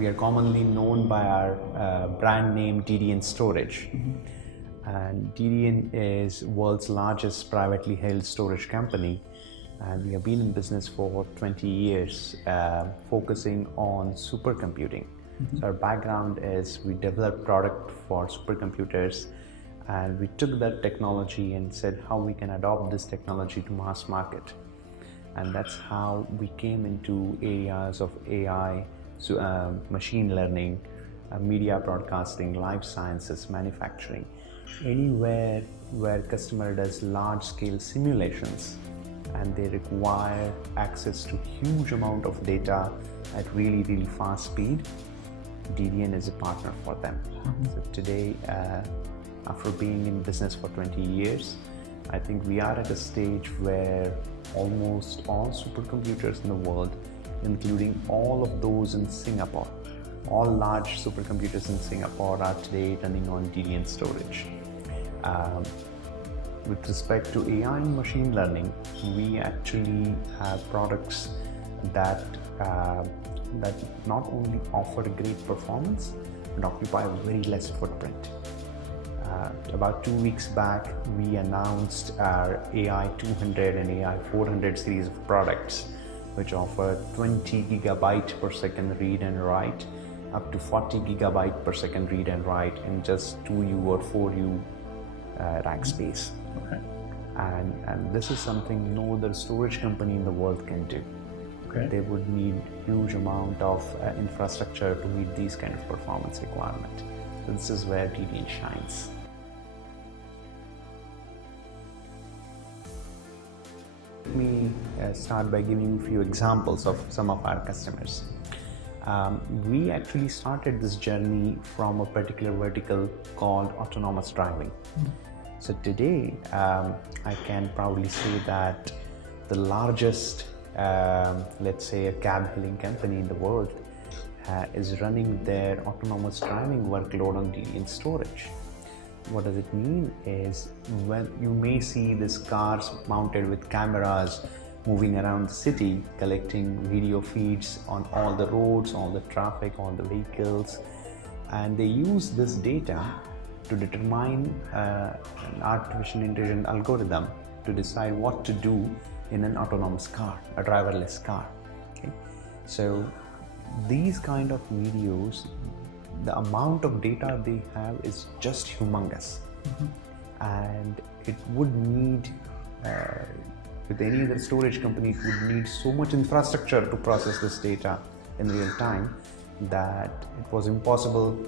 we are commonly known by our brand name DDN Storage. And DDN is world's largest privately held storage company, and we have been in business for 20 years, focusing on supercomputing. So our background is we developed product for supercomputers, and we took that technology and said how we can adopt this technology to mass market. And that's how we came into areas of AI, machine learning, media broadcasting, life sciences, manufacturing, anywhere where customer does large-scale simulations and they require access to huge amount of data at really fast speed. DDN is a partner for them. So today, after being in business for 20 years, I think we are at a stage where almost all supercomputers in the world, including all of those in Singapore, all large supercomputers in Singapore are today running on DDN storage. With respect to AI and machine learning, we actually have products that not only offer great performance, but occupy a very less footprint. About 2 weeks back, we announced our AI 200 and AI 400 series of products, which offer 20 gigabyte per second read and write, up to 40 gigabyte per second read and write in just 2U or 4U rack space. Okay. And this is something no other storage company in the world can do. Okay. They would need huge amount of infrastructure to meet these kind of performance requirement. So this is where DDN shines. Let me start by giving you a few examples of some of our customers. We actually started this journey from a particular vertical called autonomous driving. So today, I can proudly say that the largest, let's say a cab hailing company in the world is running their autonomous driving workload on DDN storage. What does it mean is, when you may see these cars mounted with cameras moving around the city, collecting video feeds on all the roads, all the traffic, all the vehicles, and they use this data to determine an artificial intelligence algorithm to decide what to do in an autonomous car, a driverless car. Okay? So these kind of videos, the amount of data they have is just humongous. And it would need, with any other storage company, it would need so much infrastructure to process this data in real time that it was impossible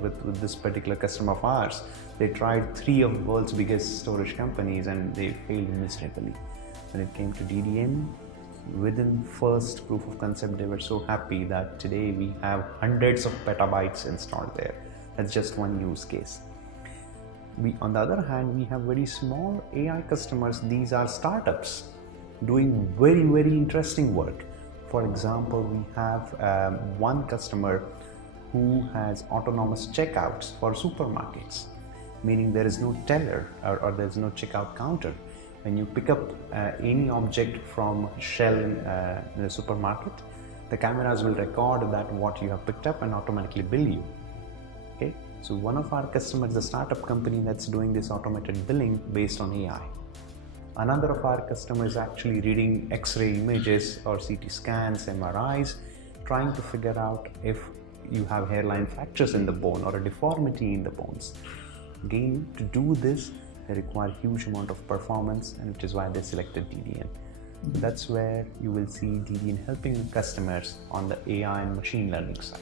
with this particular customer of ours. They tried 3 of the world's biggest storage companies and they failed miserably. When it came to DDN, within first proof of concept, they were so happy that today we have hundreds of petabytes installed there. That's just one use case. On the other hand, we have very small AI customers. These are startups doing very interesting work. For example, we have one customer who has autonomous checkouts for supermarkets, meaning there is no teller or there is no checkout counter. When you pick up any object from shelf in a supermarket, the cameras will record that what you have picked up and automatically bill you. Okay? So one of our customers is a startup company that's doing this automated billing based on AI. Another of our customers is actually reading X-ray images or CT scans, MRIs, trying to figure out if you have hairline fractures in the bone or a deformity in the bones. Again, to do this, they require huge amount of performance, and which is why they selected DDN. That's where you will see DDN helping customers on the AI and machine learning side.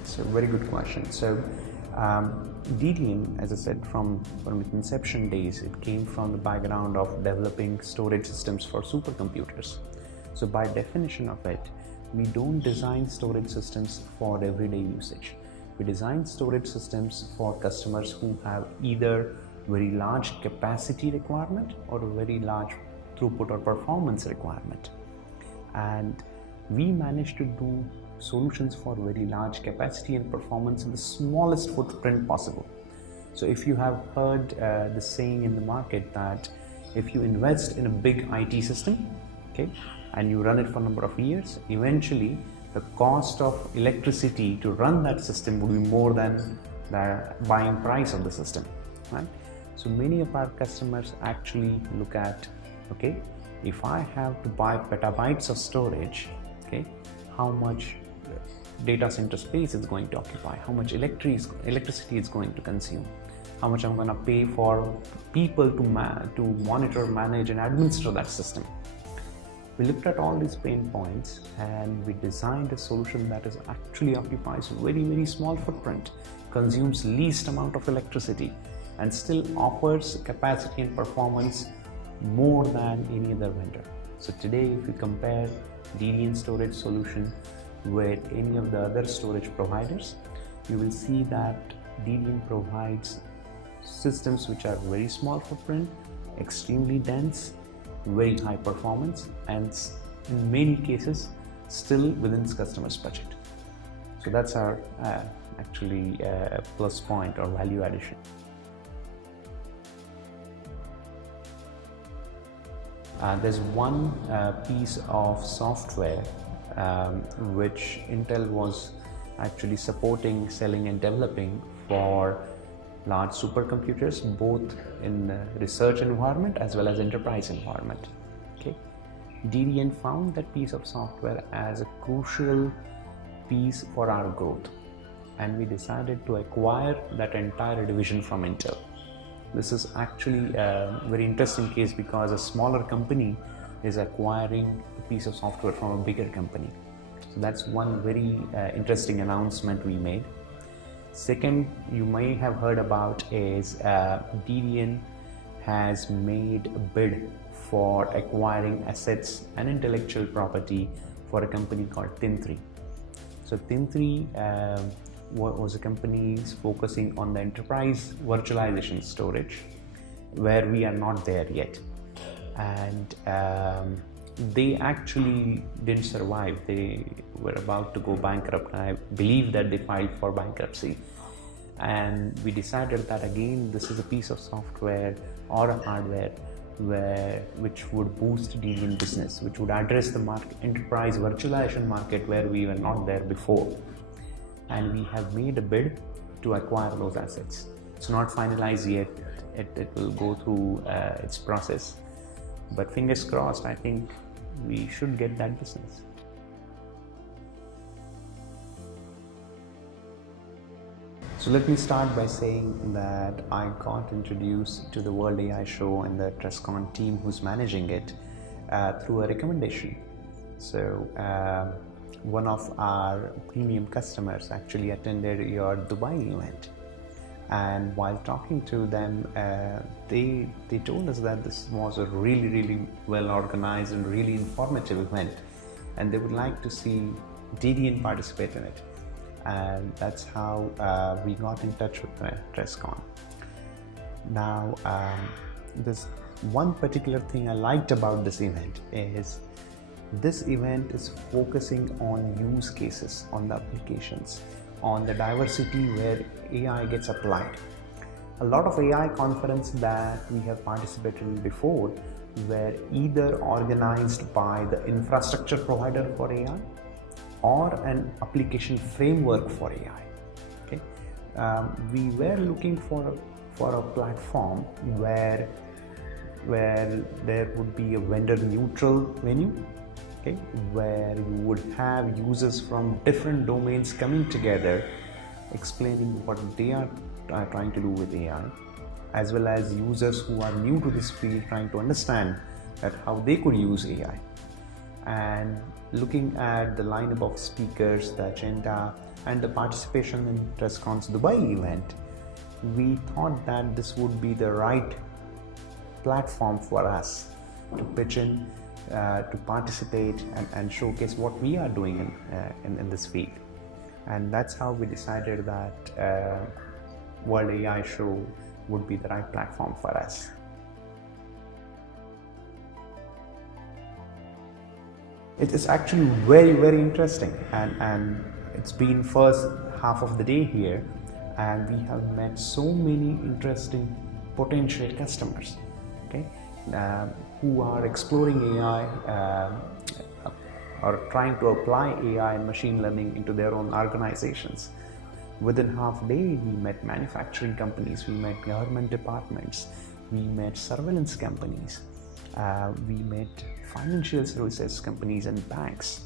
It's a very good question. So DDN, as I said, from its inception days, it came from the background of developing storage systems for supercomputers. So by definition of it, we don't design storage systems for everyday usage. We design storage systems for customers who have either very large capacity requirement or a very large throughput or performance requirement. And we managed to do solutions for very large capacity and performance in the smallest footprint possible. So if you have heard the saying in the market that if you invest in a big IT system, okay, and you run it for a number of years, eventually the cost of electricity to run that system would be more than the buying price of the system, right? So many of our customers actually look at, okay, if I have to buy petabytes of storage, okay, how much data center space it's going to occupy, how much electricity it's going to consume, how much I'm going to pay for people to monitor, manage, and administer that system. We looked at all these pain points and we designed a solution that is actually occupies very, very small footprint, consumes least amount of electricity, and still offers capacity and performance more than any other vendor. So today, if you compare DDN storage solution with any of the other storage providers, you will see that DDN provides systems which are very small footprint, extremely dense, very high performance, and in many cases still within its customer's budget. So that's our actually plus point or value addition. There's one piece of software which Intel was actually supporting, selling, and developing for large supercomputers, both in the research environment as well as enterprise environment. Okay, DDN found that piece of software as a crucial piece for our growth, and we decided to acquire that entire division from Intel. This is actually a very interesting case because a smaller company is acquiring a piece of software from a bigger company. So that's one very interesting announcement we made. Second, you may have heard about is DDN has made a bid for acquiring assets and intellectual property for a company called Thin3. So Thin3 was a company focusing on the enterprise virtualization storage, where we are not there yet, and they actually didn't survive. They were about to go bankrupt. I believe that they filed for bankruptcy, and we decided that again this is a piece of software or a hardware which would boost DDN business, which would address the enterprise virtualization market where we were not there before. And we have made a bid to acquire those assets. It's not finalized yet. It will go through its process, but fingers crossed, I think we should get that business. So let me start by saying that I got introduced to the World AI Show and the Trescon team who's managing it through a recommendation. So one of our premium customers actually attended your Dubai event, and while talking to them, they told us that this was a really well organized and really informative event, and they would like to see DDN participate in it. And that's how we got in touch with Trescon. Now, there's one particular thing I liked about this event is this event is focusing on use cases, on the applications, on the diversity where AI gets applied. A lot of AI conferences that we have participated in before were either organized by the infrastructure provider for AI or an application framework for AI. Okay, we were looking for a platform where there would be a vendor neutral venue, okay, where you would have users from different domains coming together, explaining what they are trying to do with AI, as well as users who are new to this field trying to understand that how they could use AI. And looking at the lineup of speakers, the agenda, and the participation in Trescon's Dubai event, we thought that this would be the right platform for us to pitch in, to participate and showcase what we are doing in this field. And that's how we decided that World AI Show would be the right platform for us. It is actually very interesting, and it's been first half of the day here, and we have met so many interesting potential customers. Okay, who are exploring AI or trying to apply AI and machine learning into their own organizations. Within half a day, we met manufacturing companies, we met government departments, we met surveillance companies, we met financial services companies and banks.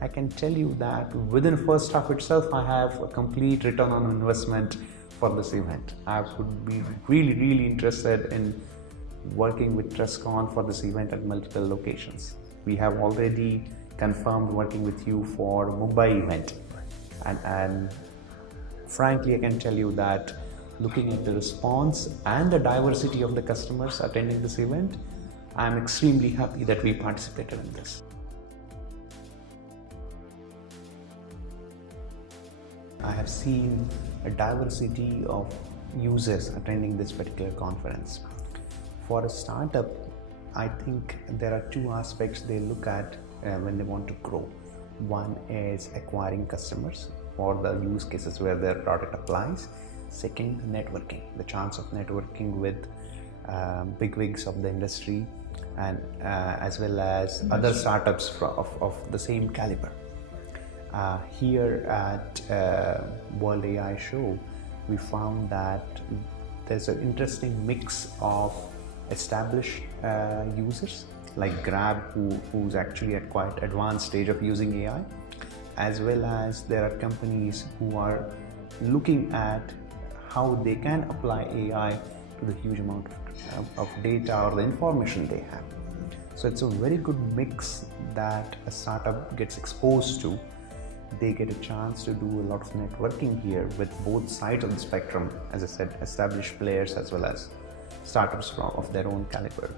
I can tell you that within first half itself, I have a complete return on investment for this event. I would be really interested in working with Trescon for this event at multiple locations. We have already confirmed working with you for Mumbai event, and frankly, I can tell you that looking at the response and the diversity of the customers attending this event, I am extremely happy that we participated in this. I have seen a diversity of users attending this particular conference. For a startup, I think there are two aspects they look at when they want to grow. One is acquiring customers for the use cases where their product applies. Second, networking, the chance of networking with bigwigs of the industry and as well as other startups of the same caliber. Here at World AI Show, we found that there's an interesting mix of established users like Grab, who's actually at quite advanced stage of using AI, as well as there are companies who are looking at how they can apply AI to the huge amount of data or the information they have. So it's a very good mix that a startup gets exposed to. They get a chance to do a lot of networking here with both sides of the spectrum, as I said, established players as well as startups of their own caliber.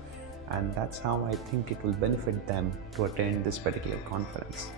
And that's how I think it will benefit them to attend this particular conference.